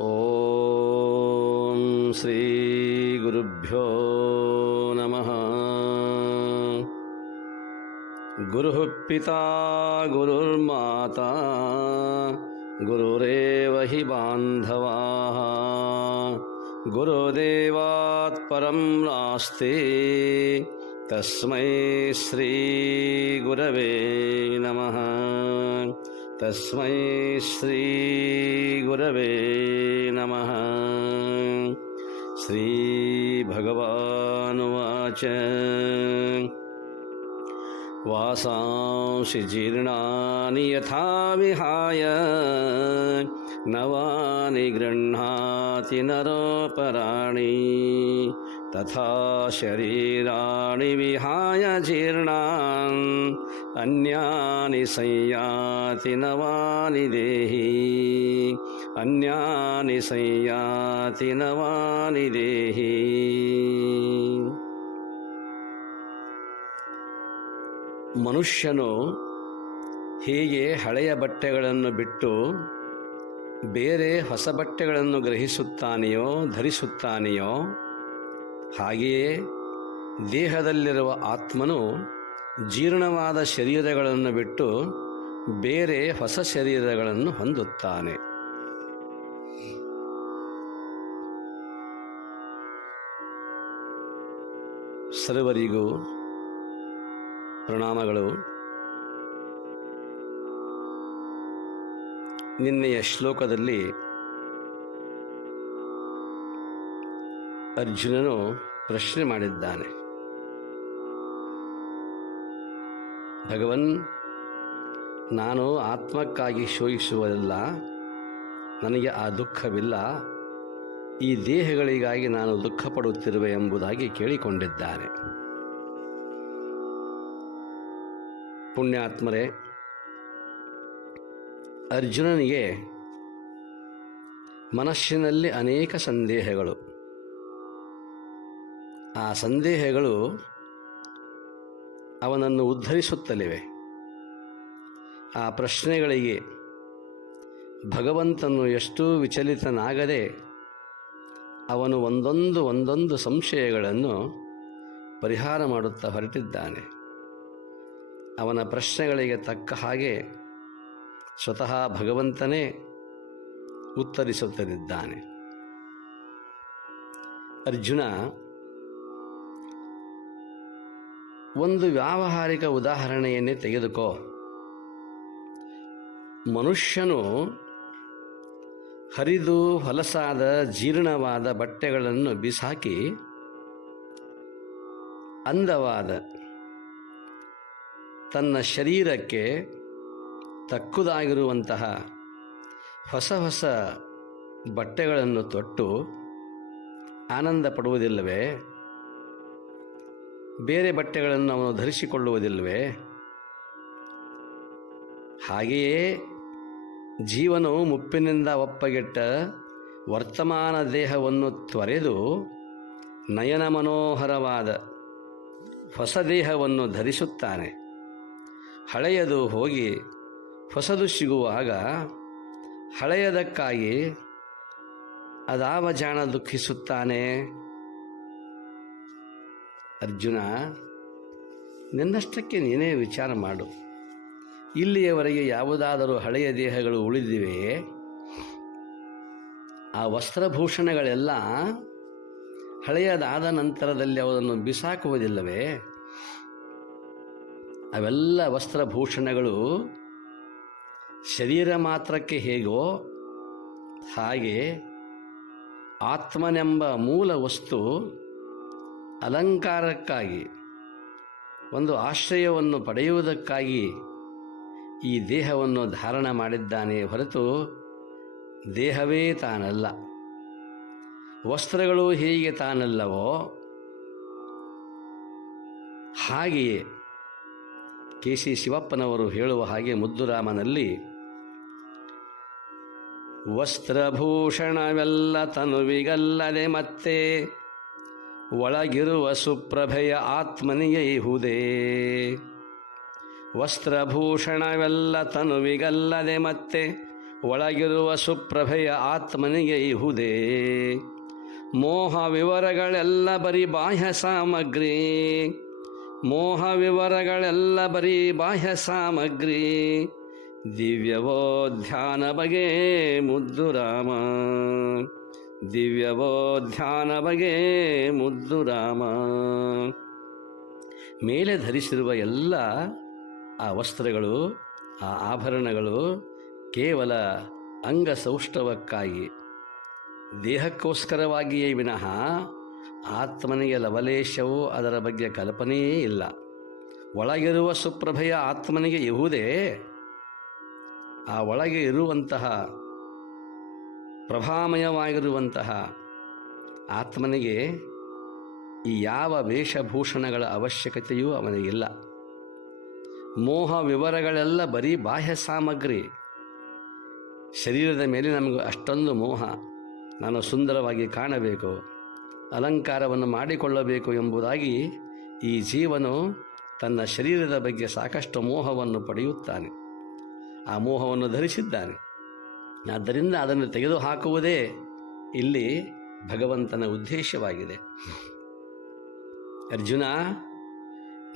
ಓಂ ಶ್ರೀ ಗುರುಭ್ಯೋ ನಮಃ. ಗುರುಃ ಪಿತಾ ಗುರುರ್ಮಾತಾ ಗುರುರೇವ ಹಿ ಬಾಂಧವಾಃ. ಗುರುದೇವಾತ್ ಪರಂ ನಾಸ್ತಿ ತಸ್ಮೈ ಶ್ರೀ ಗುರವೇ ನಮಃ. ತಸ್ಮೈ ಶ್ರೀ ಗುರವೇ ನಮಃ. ಶ್ರೀ ಭಗವಾನುವಾಚ ವಾಸಾಂಸಿ ಜೀರ್ಣಾನಿ ಯಥಾ ವಿಹಾಯ ನವಾನಿ ಗೃಹ್ಣಾತಿ ನರೋಪರಾಣಿ ತಥಾ ಶರೀರಾಣಿ ವಿಹಾಯ ಜೀರ್ಣಾನ್ ಅನ್ಯಾನಿ ಸಂಯಾತಿ ನವಾನಿ ದೇಹಿ. ಅನ್ಯಾನಿ ಸಂಯಾತಿ ನವಾನಿ ದೇಹಿ. ಮನುಷ್ಯನು ಹೀಗೆ ಹಳೆಯ ಬಟ್ಟೆಗಳನ್ನು ಬಿಟ್ಟು ಬೇರೆ ಹೊಸ ಬಟ್ಟೆಗಳನ್ನು ಗ್ರಹಿಸುತ್ತಾನೆಯೋ ಧರಿಸುತ್ತಾನೆಯೋ ಹಾಗೆಯೇ ದೇಹದಲ್ಲಿರುವ ಆತ್ಮನು ಜೀರ್ಣವಾದ ಶರೀರಗಳನ್ನು ಬಿಟ್ಟು ಬೇರೆ ಹೊಸ ಶರೀರಗಳನ್ನು ಹೊಂದುತ್ತಾನೆ. ಸರ್ವರಿಗೂ ಪ್ರಣಾಮಗಳು. ನಿನ್ನೆಯ ಶ್ಲೋಕದಲ್ಲಿ ಅರ್ಜುನನು ಪ್ರಶ್ನೆ ಮಾಡಿದ್ದಾನೆ, ಭಗವನ್, ನಾನು ಆತ್ಮಕ್ಕಾಗಿ ಶೋಕಿಸುವುದಿಲ್ಲ, ನನಗೆ ಆ ದುಃಖವಿಲ್ಲ, ಈ ದೇಹಗಳಿಗಾಗಿ ನಾನು ದುಃಖ ಪಡುತ್ತಿರುವೆ ಎಂಬುದಾಗಿ ಕೇಳಿಕೊಂಡಿದ್ದಾನೆ. ಪುಣ್ಯಾತ್ಮರೇ, ಅರ್ಜುನನಿಗೆ ಮನಸ್ಸಿನಲ್ಲಿ ಅನೇಕ ಸಂದೇಹಗಳು. ಆ ಸಂದೇಹಗಳು ಅವನನ್ನು ಉದ್ಧರಿಸುತ್ತಲಿವೆ. ಆ ಪ್ರಶ್ನೆಗಳಿಗೆ ಭಗವಂತನು ಎಷ್ಟು ವಿಚಲಿತನಾಗದೆ ಅವನು ಒಂದೊಂದು ಸಂಶಯಗಳನ್ನು ಪರಿಹಾರ ಮಾಡುತ್ತಾ ಹೊರಟಿದ್ದಾನೆ. ಅವನ ಪ್ರಶ್ನೆಗಳಿಗೆ ತಕ್ಕ ಹಾಗೆ ಸ್ವತಃ ಭಗವಂತನೇ ಉತ್ತರಿಸುತ್ತಿದ್ದಾನೆ. ಅರ್ಜುನ, ಒಂದು ವ್ಯಾವಹಾರಿಕ ಉದಾಹರಣೆಯನ್ನೇ ತೆಗೆದುಕೋ. ಮನುಷ್ಯನು ಹರಿದು ಹೊಲಸಾದ ಜೀರ್ಣವಾದ ಬಟ್ಟೆಗಳನ್ನು ಬಿಸಾಕಿ ಅಂದವಾದ ತನ್ನ ಶರೀರಕ್ಕೆ ತಕ್ಕುದಾಗಿರುವಂತಹ ಹೊಸ ಹೊಸ ಬಟ್ಟೆಗಳನ್ನು ತೊಟ್ಟು ಆನಂದ ಪಡುವುದಿಲ್ಲವೇ? ಬೇರೆ ಬಟ್ಟೆಗಳನ್ನು ಅವನು ಧರಿಸಿಕೊಳ್ಳುವುದಿಲ್ಲವೇ? ಹಾಗೆಯೇ ಜೀವನವು ಮುಪ್ಪಿನಿಂದ ಒಪ್ಪಗೆಟ್ಟ ವರ್ತಮಾನ ದೇಹವನ್ನು ತೊರೆದು ನಯನ ಮನೋಹರವಾದ ಹೊಸ ದೇಹವನ್ನು ಧರಿಸುತ್ತಾನೆ. ಹಳೆಯದು ಹೋಗಿ ಹೊಸದು ಸಿಗುವಾಗ ಹಳೆಯದಕ್ಕಾಗಿ ಅದಾವ ಜಾಣ ದುಃಖಿಸುತ್ತಾನೆ. ಅರ್ಜುನ, ನಿನ್ನಷ್ಟಕ್ಕೆ ನೀನೇ ವಿಚಾರ ಮಾಡು. ಇಲ್ಲಿಯವರೆಗೆ ಯಾವುದಾದರೂ ಹಳೆಯ ದೇಹಗಳು ಉಳಿದಿವೆಯೇ? ಆ ವಸ್ತ್ರಭೂಷಣಗಳೆಲ್ಲ ಹಳೆಯದಾದ ನಂತರದಲ್ಲಿ ಅವನ್ನು ಬಿಸಾಕುವುದಿಲ್ಲವೇ? ಅವೆಲ್ಲ ವಸ್ತ್ರಭೂಷಣಗಳು ಶರೀರ ಮಾತ್ರಕ್ಕೆ ಹೇಗೋ ಹಾಗೆ ಆತ್ಮನೆಂಬ ಮೂಲ ವಸ್ತು ಅಲಂಕಾರಕ್ಕಾಗಿ, ಒಂದು ಆಶ್ರಯವನ್ನು ಪಡೆಯುವುದಕ್ಕಾಗಿ ಈ ದೇಹವನ್ನು ಧಾರಣ ಮಾಡಿದ್ದಾನೆ ಹೊರತು ದೇಹವೇ ತಾನಲ್ಲ. ವಸ್ತ್ರಗಳು ಹೇಗೆ ತಾನಲ್ಲವೋ ಹಾಗೆಯೇ ಕೆ.ಸಿ. ಶಿವಪ್ಪನವರು ಹೇಳುವ ಹಾಗೆ ಮುದ್ದುರಾಮನಲ್ಲಿ, ವಸ್ತ್ರಭೂಷಣವೆಲ್ಲ ತನುವಿಗಲ್ಲದೆ ಮತ್ತೆ ಒಳಗಿರುವ ಸುಪ್ರಭೆಯ ಆತ್ಮನಿಗೆ ಇಹುದೇ. ವಸ್ತ್ರಭೂಷಣವೆಲ್ಲ ತನುವಿಗಲ್ಲದೆ ಮತ್ತೆ ಒಳಗಿರುವ ಸುಪ್ರಭೆಯ ಆತ್ಮನಿಗೆ ಇಹುದೇ ಮೋಹ ವಿವರಗಳೆಲ್ಲ ಬರೀ ಬಾಹ್ಯ ಸಾಮಗ್ರಿ. ಮೋಹ ವಿವರಗಳೆಲ್ಲ ಬರೀ ಬಾಹ್ಯ ಸಾಮಗ್ರಿ. ದಿವ್ಯವೋ ಧ್ಯಾನ ಬಗೆ ಮುದ್ದು ರಾಮ. ದಿವ್ಯವೋ ಧ್ಯಾನ ಬಗೆ ಮುದ್ದು ರಾಮ. ಮೇಲೆ ಧರಿಸಿರುವ ಎಲ್ಲ ಆ ವಸ್ತ್ರಗಳು, ಆ ಆಭರಣಗಳು ಕೇವಲ ಅಂಗಸೌಷ್ಠವಕ್ಕಾಗಿ, ದೇಹಕ್ಕೋಸ್ಕರವಾಗಿಯೇ ವಿನಃ ಆತ್ಮನಿಗೆ ಲವಲೇಶವೂ ಅದರ ಬಗ್ಗೆ ಕಲ್ಪನೆಯೇ ಇಲ್ಲ. ಒಳಗಿರುವ ಸುಪ್ರಭೆಯ ಆತ್ಮನಿಗೆ ಇಹುದೇ, ಆ ಒಳಗೆ ಇರುವಂತಹ ಪ್ರಭಾಮಯವಾಗಿರುವಂತಹ ಆತ್ಮನಿಗೆ ಈ ಯಾವ ವೇಷಭೂಷಣಗಳ ಅವಶ್ಯಕತೆಯೂ ಅವನಿಗಿಲ್ಲ. ಮೋಹ ವಿವರಗಳೆಲ್ಲ ಬರೀ ಬಾಹ್ಯ ಸಾಮಗ್ರಿ. ಶರೀರದ ಮೇಲೆ ನಮಗೆ ಅಷ್ಟೊಂದು ಮೋಹ. ನಾನು ಸುಂದರವಾಗಿ ಕಾಣಬೇಕು, ಅಲಂಕಾರವನ್ನು ಮಾಡಿಕೊಳ್ಳಬೇಕು ಎಂಬುದಾಗಿ ಈ ಜೀವನು ತನ್ನ ಶರೀರದ ಬಗ್ಗೆ ಸಾಕಷ್ಟು ಮೋಹವನ್ನು ಪಡೆಯುತ್ತಾನೆ. ಆ ಮೋಹವನ್ನು ಧರಿಸಿದ್ದಾನೆ. ಆದ್ದರಿಂದ ಅದನ್ನು ತೆಗೆದುಹಾಕುವುದೇ ಇಲ್ಲಿ ಭಗವಂತನ ಉದ್ದೇಶವಾಗಿದೆ. ಅರ್ಜುನ,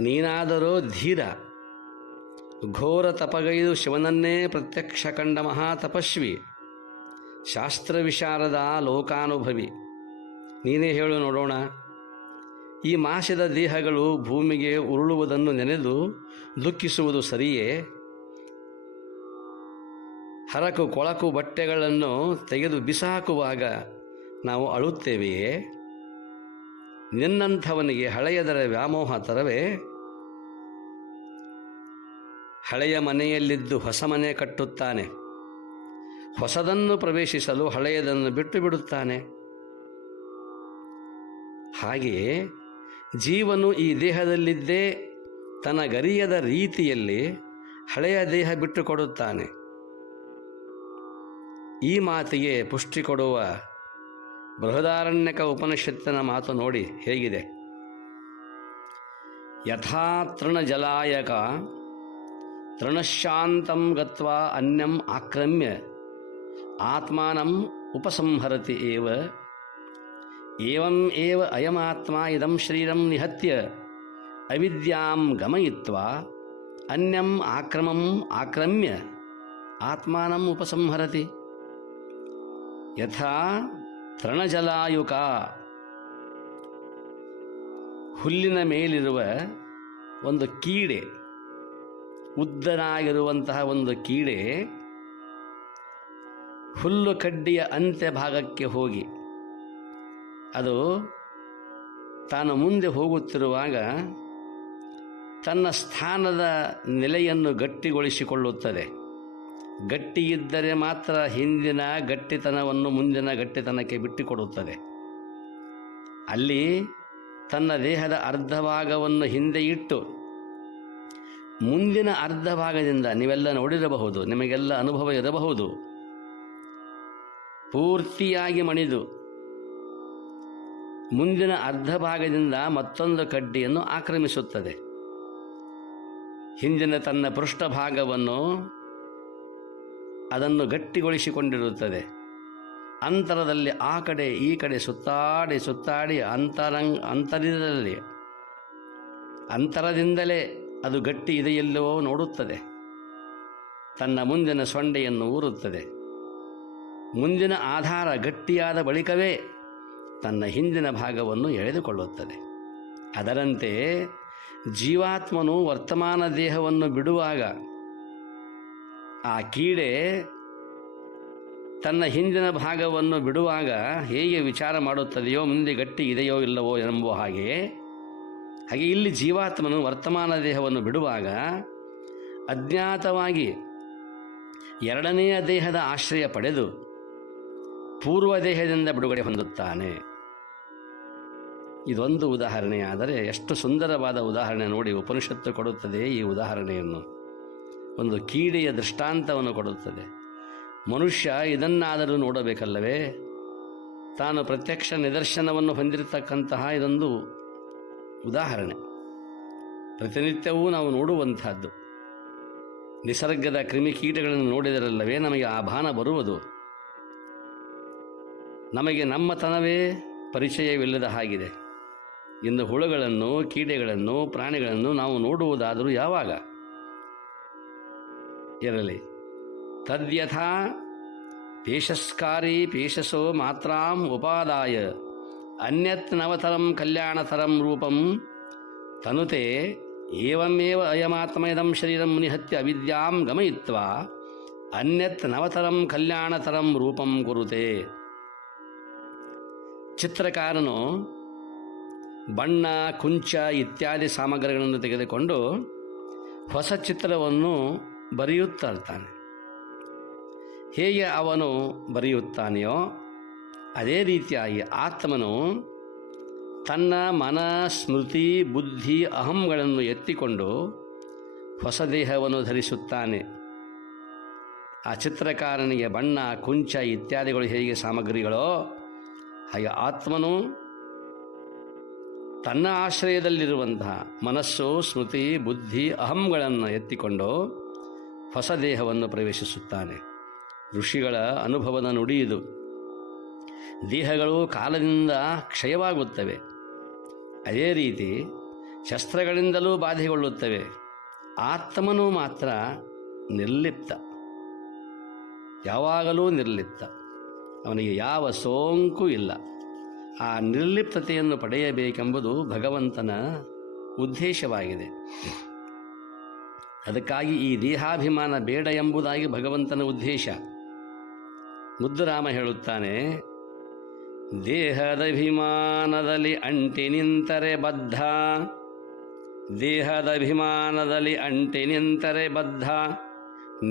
ನೀನಾದರೂ ಧೀರ. ಘೋರ ತಪಗೈದು ಶಿವನನ್ನೇ ಪ್ರತ್ಯಕ್ಷ ಕಂಡ ಮಹಾತಪಸ್ವಿ, ಶಾಸ್ತ್ರ ವಿಶಾರದ ಲೋಕಾನುಭವಿ. ನೀನೇ ಹೇಳು ನೋಡೋಣ. ಈ ಮಾಸಿದ ದೇಹಗಳು ಭೂಮಿಗೆ ಉರುಳುವುದನ್ನು ನೆನೆದು ದುಃಖಿಸುವುದು ಸರಿಯೇ? ಹರಕು ಕೊಳಕು ಬಟ್ಟೆಗಳನ್ನು ತೆಗೆದು ಬಿಸಾಕುವಾಗ ನಾವು ಅಳುತ್ತೇವೆಯೇ? ನಿನ್ನಂಥವನಿಗೆ ಹಳೆಯದರ ವ್ಯಾಮೋಹ ತರವೇ? ಹಳೆಯ ಮನೆಯಲ್ಲಿದ್ದು ಹೊಸ ಮನೆ ಕಟ್ಟುತ್ತಾನೆ, ಹೊಸದನ್ನು ಪ್ರವೇಶಿಸಲು ಹಳೆಯದನ್ನು ಬಿಟ್ಟು ಬಿಡುತ್ತಾನೆ. ಹಾಗೆಯೇ ಜೀವನು ಈ ದೇಹದಲ್ಲಿದ್ದೇ ತನಗರಿಯದ ರೀತಿಯಲ್ಲಿ ಹಳೆಯ ದೇಹ ಬಿಟ್ಟುಕೊಡುತ್ತಾನೆ. ಈ ಮಾತಿಗೆ ಪುಷ್ಟಿ ಕೊಡುವ ಬೃಹದಾರಣ್ಯಕ ಉಪನಿಷತ್ತಿನ ಮಾತು ನೋಡಿ ಹೇಗಿದೆ. ಯಥಾ ತೃಣಜಲಾಯಕ ತೃಣಶಾಂತಂ ಗತ್ವಾ ಅನ್ಯಂ ಆಕ್ರಮ್ಯ ಆತ್ಮಾನಂ ಉಪಸಂಹರತಿ ಏವ ಏವಂ ಏವ ಅಯಮಾತ್ಮ ಇದಂ ಶರೀರಂ ನಿಹತ್ಯ ಅವಿದ್ಯಾಂ ಗಮಯಿತ್ವಾ ಅನ್ಯಂ ಆಕ್ರಮ್ಯ ಆತ್ಮಾನಂ ಉಪಸಂಹರತಿ. ಯಥಾ ತೃಣಜಲಾಯುಕ, ಹುಲ್ಲಿನ ಮೇಲಿರುವ ಒಂದು ಕೀಡೆ, ಉದ್ದನಾಗಿರುವಂತಹ ಒಂದು ಕೀಡೆ ಹುಲ್ಲು ಕಡ್ಡಿಯ ಅಂತ್ಯ ಭಾಗಕ್ಕೆ ಹೋಗಿ ಅದು ತಾನು ಮುಂದೆ ಹೋಗುತ್ತಿರುವಾಗ ತನ್ನ ಸ್ಥಾನದ ನೆಲೆಯನ್ನು ಗಟ್ಟಿಗೊಳಿಸಿಕೊಳ್ಳುತ್ತದೆ. ಗಟ್ಟಿಯಿದ್ದರೆ ಮಾತ್ರ ಹಿಂದಿನ ಗಟ್ಟಿತನವನ್ನು ಮುಂದಿನ ಗಟ್ಟಿತನಕ್ಕೆ ಬಿಟ್ಟುಕೊಡುತ್ತದೆ. ಅಲ್ಲಿ ತನ್ನ ದೇಹದ ಅರ್ಧ ಭಾಗವನ್ನು ಹಿಂದೆ ಇಟ್ಟು ಮುಂದಿನ ಅರ್ಧ ಭಾಗದಿಂದ, ನೀವೆಲ್ಲ ನೋಡಿರಬಹುದು, ನಿಮಗೆಲ್ಲ ಅನುಭವ ಇರಬಹುದು, ಪೂರ್ತಿಯಾಗಿ ಮಣಿದು ಮುಂದಿನ ಅರ್ಧ ಭಾಗದಿಂದ ಮತ್ತೊಂದು ಕಡ್ಡಿಯನ್ನು ಆಕ್ರಮಿಸುತ್ತದೆ. ಹಿಂದಿನ ತನ್ನ ಪೃಷ್ಠಭಾಗವನ್ನು ಅದನ್ನು ಗಟ್ಟಿಗೊಳಿಸಿಕೊಂಡಿರುತ್ತದೆ. ಅಂತರದಲ್ಲಿ ಆ ಕಡೆ ಈ ಕಡೆ ಸುತ್ತಾಡಿ ಅಂತರದಿಂದಲೇ ಅದು ಗಟ್ಟಿ ಇದೆಯಲ್ಲವೋ ನೋಡುತ್ತದೆ. ತನ್ನ ಮುಂದಿನ ಸೊಂಡೆಯನ್ನು ಊರುತ್ತದೆ. ಮುಂದಿನ ಆಧಾರ ಗಟ್ಟಿಯಾದ ಬಳಿಕವೇ ತನ್ನ ಹಿಂದಿನ ಭಾಗವನ್ನು ಎಳೆದುಕೊಳ್ಳುತ್ತದೆ. ಅದರಂತೆ ಜೀವಾತ್ಮನು ವರ್ತಮಾನ ದೇಹವನ್ನು ಬಿಡುವಾಗ ಆ ಕೀಡೆ ತನ್ನ ಹಿಂದಿನ ಭಾಗವನ್ನು ಬಿಡುವಾಗ ಹೇಗೆ ವಿಚಾರ ಮಾಡುತ್ತದೆಯೋ, ಮುಂದೆ ಗಟ್ಟಿ ಇದೆಯೋ ಇಲ್ಲವೋ ಎಂಬುವ ಹಾಗೆ ಇಲ್ಲಿ ಜೀವಾತ್ಮನು ವರ್ತಮಾನ ದೇಹವನ್ನು ಬಿಡುವಾಗ ಅಜ್ಞಾತವಾಗಿ ಎರಡನೆಯ ದೇಹದ ಆಶ್ರಯ ಪಡೆದು ಪೂರ್ವ ದೇಹದಿಂದ ಬಿಡುಗಡೆ ಹೊಂದುತ್ತಾನೆ. ಇದೊಂದು ಉದಾಹರಣೆಯಾದರೆ ಎಷ್ಟು ಸುಂದರವಾದ ಉದಾಹರಣೆ ನೋಡಿ. ಉಪನಿಷತ್ತು ಕೊಡುತ್ತದೆ ಈ ಉದಾಹರಣೆಯನ್ನು, ಒಂದು ಕೀಡೆಯ ದೃಷ್ಟಾಂತವನ್ನು ಕೊಡುತ್ತದೆ. ಮನುಷ್ಯ ಇದನ್ನಾದರೂ ನೋಡಬೇಕಲ್ಲವೇ? ತಾನು ಪ್ರತ್ಯಕ್ಷ ನಿದರ್ಶನವನ್ನು ಹೊಂದಿರತಕ್ಕಂತಹ ಇದೊಂದು ಉದಾಹರಣೆ, ಪ್ರತಿನಿತ್ಯವೂ ನಾವು ನೋಡುವಂತಹದ್ದು. ನಿಸರ್ಗದ ಕ್ರಿಮಿಕೀಟಗಳನ್ನು ನೋಡಿದರಲ್ಲವೇ ನಮಗೆ ಆ ಭಾನ ಬರುವುದು. ನಮಗೆ ನಮ್ಮತನವೇ ಪರಿಚಯವಿಲ್ಲದ ಹಾಗಿದೆ. ಇನ್ನು ಹುಳುಗಳನ್ನು, ಕೀಡೆಗಳನ್ನು, ಪ್ರಾಣಿಗಳನ್ನು ನಾವು ನೋಡುವುದಾದರೂ ಯಾವಾಗ? ಇರಲಿ. ತದ್ಯಥಾ ಪೇಶಸ್ಕಾರಿ ಪೇಶಸೋ ಮಾತ್ರಾಂ ಉಪಾದಾಯ ಅನ್ಯತ್ ನವತರಂ ಕಲ್ಯಾಣತರಂ ರೂಪಂ ತನುತೆ ಏವಮೇವ ಅಯಮಾತ್ಮಯದಂ ಶರೀರಂ ನಿಹತ್ಯ ಅವಿದ್ಯಾಂ ಗಮಯಿತ್ವಾ ಅನ್ಯತ್ ನವತರಂ ಕಲ್ಯಾಣತರಂ ರೂಪಂ ಕುರುತೆ. ಚಿತ್ರಕಾರನು ಬಣ್ಣ, ಕುಂಚ ಇತ್ಯಾದಿ ಸಾಮಗ್ರಿಗಳನ್ನು ತೆಗೆದುಕೊಂಡು ಹೊಸ ಚಿತ್ರವನ್ನು ಬರೆಯುತ್ತಾ ಇರ್ತಾನೆ. ಹೇಗೆ ಅವನು ಬರೆಯುತ್ತಾನೆಯೋ ಅದೇ ರೀತಿಯಾಗಿ ಆತ್ಮನು ತನ್ನ ಮನ, ಸ್ಮೃತಿ, ಬುದ್ಧಿ, ಅಹಂಗಳನ್ನು ಎತ್ತಿಕೊಂಡು ಹೊಸ ದೇಹವನ್ನು ಧರಿಸುತ್ತಾನೆ. ಆ ಚಿತ್ರಕಾರನಿಗೆ ಬಣ್ಣ, ಕುಂಚ ಇತ್ಯಾದಿಗಳು ಹೇಗೆ ಸಾಮಗ್ರಿಗಳೋ ಹಾಗೆ ಆತ್ಮನು ತನ್ನ ಆಶ್ರಯದಲ್ಲಿರುವಂತಹ ಮನಸ್ಸು, ಸ್ಮೃತಿ, ಬುದ್ಧಿ, ಅಹಂಗಳನ್ನು ಎತ್ತಿಕೊಂಡು ಹೊಸ ದೇಹವನ್ನು ಪ್ರವೇಶಿಸುತ್ತಾನೆ. ಋಷಿಗಳ ಅನುಭವದ ನುಡಿಯಿದು. ದೇಹಗಳು ಕಾಲದಿಂದ ಕ್ಷಯವಾಗುತ್ತವೆ. ಅದೇ ರೀತಿ ಶಸ್ತ್ರಗಳಿಂದಲೂ ಬಾಧೆಗೊಳ್ಳುತ್ತವೆ. ಆತ್ಮನು ಮಾತ್ರ ನಿರ್ಲಿಪ್ತ, ಯಾವಾಗಲೂ ನಿರ್ಲಿಪ್ತ. ಅವನಿಗೆ ಯಾವ ಸೋಂಕು ಇಲ್ಲ. ಆ ನಿರ್ಲಿಪ್ತತೆಯನ್ನು ಪಡೆಯಬೇಕೆಂಬುದು ಭಗವಂತನ ಉದ್ದೇಶವಾಗಿದೆ. ಅದಕ್ಕಾಗಿ ಈ ದೇಹಾಭಿಮಾನ ಬೇಡ ಎಂಬುದಾಗಿ ಭಗವಂತನ ಉದ್ದೇಶ. ಮುದ್ದುರಾಮ ಹೇಳುತ್ತಾನೆ, ದೇಹದಭಿಮಾನದಲ್ಲಿ ಅಂಟಿ ನಿಂತರೆ ಬದ್ಧ, ದೇಹದಭಿಮಾನದಲ್ಲಿ ಅಂಟಿ ನಿಂತರೆ ಬದ್ಧ,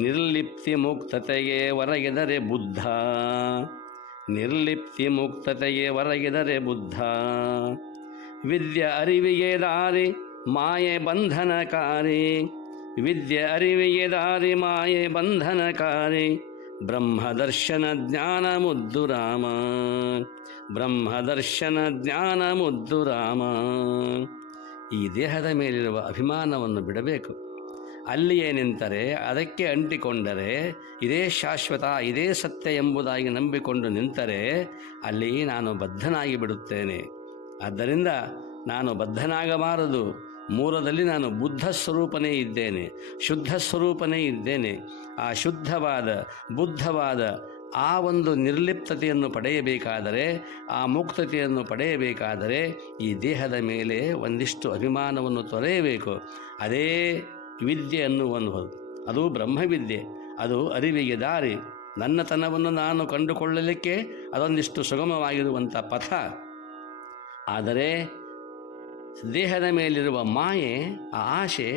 ನಿರ್ಲಿಪ್ತಿ ಮುಕ್ತತೆಗೆ ಹೊರಗಿದರೆ ಬುದ್ಧ, ನಿರ್ಲಿಪ್ತಿ ಮುಕ್ತತೆಗೆ ಹೊರಗಿದರೆ ಬುದ್ಧ. ವಿದ್ಯೆ ಅರಿವಿಗೆ ದಾರಿ ಮಾಯೆ ಬಂಧನಕಾರಿ, ವಿದ್ಯೆ ಅರಿವಿಗೆ ದಾರಿ ಮಾಯೆ ಬಂಧನಕಾರಿ, ಬ್ರಹ್ಮದರ್ಶನ ಜ್ಞಾನ ಮುದ್ದು ರಾಮ, ಬ್ರಹ್ಮದರ್ಶನ ಜ್ಞಾನ ಮುದ್ದು ರಾಮ. ಈ ದೇಹದ ಮೇಲಿರುವ ಅಭಿಮಾನವನ್ನು ಬಿಡಬೇಕು. ಅಲ್ಲಿಯೇ ನಿಂತರೆ, ಅದಕ್ಕೆ ಅಂಟಿಕೊಂಡರೆ ಇದೇ ಶಾಶ್ವತ, ಇದೇ ಸತ್ಯ ಎಂಬುದಾಗಿ ನಂಬಿಕೊಂಡು ನಿಂತರೆ ಅಲ್ಲಿ ನಾನು ಬದ್ಧನಾಗಿ ಬಿಡುತ್ತೇನೆ. ಆದ್ದರಿಂದ ನಾನು ಬದ್ಧನಾಗಬಾರದು. ಮೂಲದಲ್ಲಿ ನಾನು ಬುದ್ಧ ಸ್ವರೂಪನೇ ಇದ್ದೇನೆ, ಶುದ್ಧ ಸ್ವರೂಪನೇ ಇದ್ದೇನೆ. ಆ ಶುದ್ಧವಾದ, ಬುದ್ಧವಾದ ಆ ಒಂದು ನಿರ್ಲಿಪ್ತತೆಯನ್ನು ಪಡೆಯಬೇಕಾದರೆ, ಆ ಮುಕ್ತತೆಯನ್ನು ಪಡೆಯಬೇಕಾದರೆ ಈ ದೇಹದ ಮೇಲೆ ಒಂದಿಷ್ಟು ಅಭಿಮಾನವನ್ನು ತೊರೆಯಬೇಕು. ಅದೇ ವಿದ್ಯೆ ಅನ್ನುವಂಥದ್ದು. ಅದು ಬ್ರಹ್ಮವಿದ್ಯೆ, ಅದು ಅರಿವಿಗೆ ದಾರಿ. ನನ್ನತನವನ್ನು ನಾನು ಕಂಡುಕೊಳ್ಳಲಿಕ್ಕೆ ಅದೊಂದಿಷ್ಟು ಸುಗಮವಾಗಿರುವಂಥ ಪಥ. ಆದರೆ ದೇಹದ ಮೇಲಿರುವ ಮಾಯೆ, ಆ ಆಶೆ,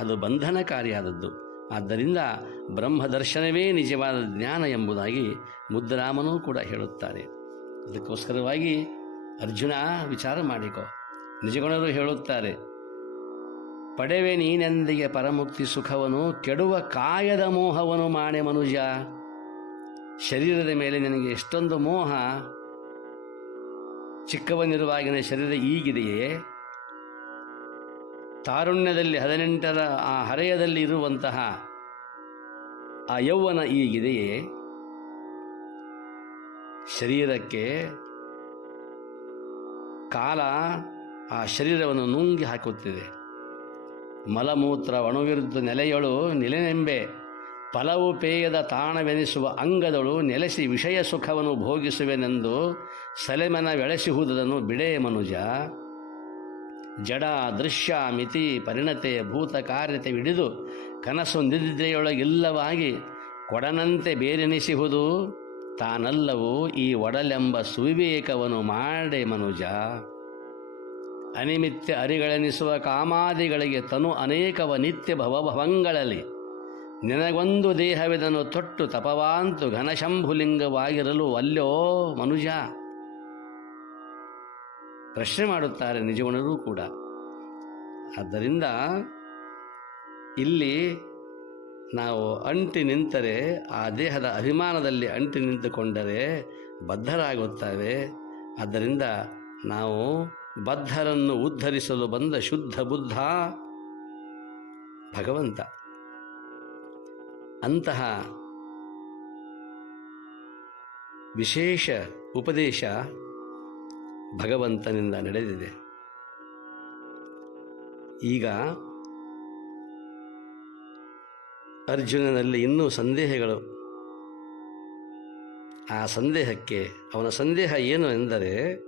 ಅದು ಬಂಧನಕಾರಿಯಾದದ್ದು. ಆದ್ದರಿಂದ ಬ್ರಹ್ಮದರ್ಶನವೇ ನಿಜವಾದ ಜ್ಞಾನ ಎಂಬುದಾಗಿ ಮುದ್ದುರಾಮನೂ ಕೂಡ ಹೇಳುತ್ತಾರೆ. ಅದಕ್ಕೋಸ್ಕರವಾಗಿ ಅರ್ಜುನ ವಿಚಾರ ಮಾಡಿಕೊ. ನಿಜಗುಣರು ಹೇಳುತ್ತಾರೆ, ಪಡೆವೆ ನೀನೆಂದಿಗೆ ಪರಮುಕ್ತಿ ಸುಖವನು, ಕೆಡುವ ಕಾಯದ ಮೋಹವನು ಮಾಣೆ ಮನುಜ. ಶರೀರದ ಮೇಲೆ ನಿನಗೆ ಎಷ್ಟೊಂದು ಮೋಹ. ಚಿಕ್ಕವನಿರುವಾಗಿನ ಶರೀರ ಈಗಿದೆಯೇ? ತಾರುಣ್ಯದಲ್ಲಿ 18ರ ಆ ಹರೆಯದಲ್ಲಿ ಇರುವಂತಹ ಆ ಯೌವನ ಈಗಿದೆಯೇ? ಶರೀರಕ್ಕೆ ಕಾಲ ಆ ಶರೀರವನ್ನು ನುಂಗಿ ಹಾಕುತ್ತಿದೆ. ಮಲಮೂತ್ರ ಒಣಗಿರುತ್ತ ನೆಲೆಯೊಳು ನೆಲೆನೆಂಬೆ, ಫಲವು ಪೇಯದ ತಾಣವೆನಿಸುವ ಅಂಗದಳು ನೆಲೆಸಿ ವಿಷಯ ಸುಖವನ್ನು ಭೋಗಿಸುವೆನೆಂದು ಸೆಲೆಮನ ಬೆಳೆಸಿಹುದನ್ನು ಬಿಡೇ ಮನುಜ. ಜಡ ದೃಶ್ಯ ಮಿತಿ ಪರಿಣತೆ ಭೂತ ಕಾರ್ಯತೆ ಹಿಡಿದು ಕನಸು ನಿದ್ರೆಯೊಳಗಿಲ್ಲವಾಗಿ ಕೊಡನಂತೆ ಬೇರೆನಿಸಿಹುದು ತಾನಲ್ಲವೂ ಈ ಒಡಲೆಂಬ ಸುವಿವೇಕವನ್ನು ಮಾಡೆ ಮನುಜ. ಅನಿಮಿತ್ಯ ಅರಿಗಳೆನಿಸುವ ಕಾಮಾದಿಗಳಿಗೆ ತನು ಅನೇಕವ ನಿತ್ಯ ಭವಭವಂಗಳಲ್ಲಿ ನಿನಗೊಂದು ದೇಹವಿದನು ತೊಟ್ಟು ತಪವಾಂತು ಘನಶಂಭುಲಿಂಗವಾಗಿರಲು ಅಲ್ಲೋ ಮನುಜ. ಪ್ರಶ್ನೆ ಮಾಡುತ್ತಾರೆ ನಿಜಗುಣರೂ ಕೂಡ. ಆದ್ದರಿಂದ ಇಲ್ಲಿ ನಾವು ಅಂಟಿ ನಿಂತರೆ, ಆ ದೇಹದ ಅಭಿಮಾನದಲ್ಲಿ ಅಂಟಿ ನಿಂತುಕೊಂಡರೆ ಬದ್ಧರಾಗುತ್ತವೆ. ಆದ್ದರಿಂದ ನಾವು ಬದ್ಧರನ್ನು ಉದ್ಧರಿಸಲು ಬಂದ ಶುದ್ಧ ಬುದ್ಧ ಭಗವಂತ. ಅಂತಹ ವಿಶೇಷ ಉಪದೇಶ ಭಗವಂತನಿಂದ ನಡೆದಿದೆ. ಈಗ ಅರ್ಜುನನಲ್ಲಿ ಇನ್ನೂ ಸಂದೇಹಗಳು. ಆ ಸಂದೇಹಕ್ಕೆ ಅವನ ಸಂದೇಹ ಏನು ಎಂದರೆ,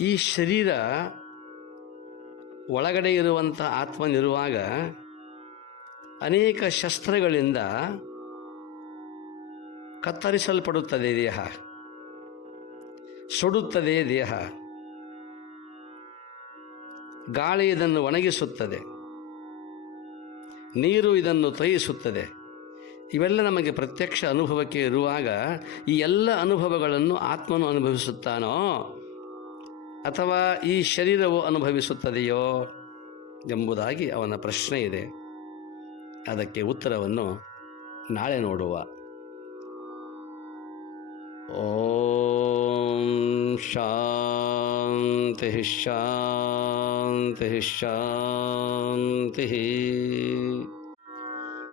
ಈ ಶರೀರ ಒಳಗಡೆ ಇರುವಂಥ ಆತ್ಮನಿರುವಾಗ ಅನೇಕ ಶಸ್ತ್ರಗಳಿಂದ ಕತ್ತರಿಸಲ್ಪಡುತ್ತದೆ ದೇಹ, ಸುಡುತ್ತದೆ ದೇಹ, ಗಾಳಿ ಇದನ್ನು ಒಣಗಿಸುತ್ತದೆ, ನೀರು ಇದನ್ನು ತೋಯಿಸುತ್ತದೆ. ಇವೆಲ್ಲ ನಮಗೆ ಪ್ರತ್ಯಕ್ಷ ಅನುಭವಕ್ಕೆ ಇರುವಾಗ ಈ ಎಲ್ಲ ಅನುಭವಗಳನ್ನು ಆತ್ಮನು ಅನುಭವಿಸುತ್ತಾನೋ ಅಥವಾ ಈ ಶರೀರವು ಅನುಭವಿಸುತ್ತದೆಯೋ ಎಂಬುದಾಗಿ ಅವನ ಪ್ರಶ್ನೆ ಇದೆ. ಅದಕ್ಕೆ ಉತ್ತರವನ್ನು ನಾಳೆ ನೋಡುವ. ಓಂ ಶಾಂತಿ ಶಾಂತಿ ಶಾಂತಿ.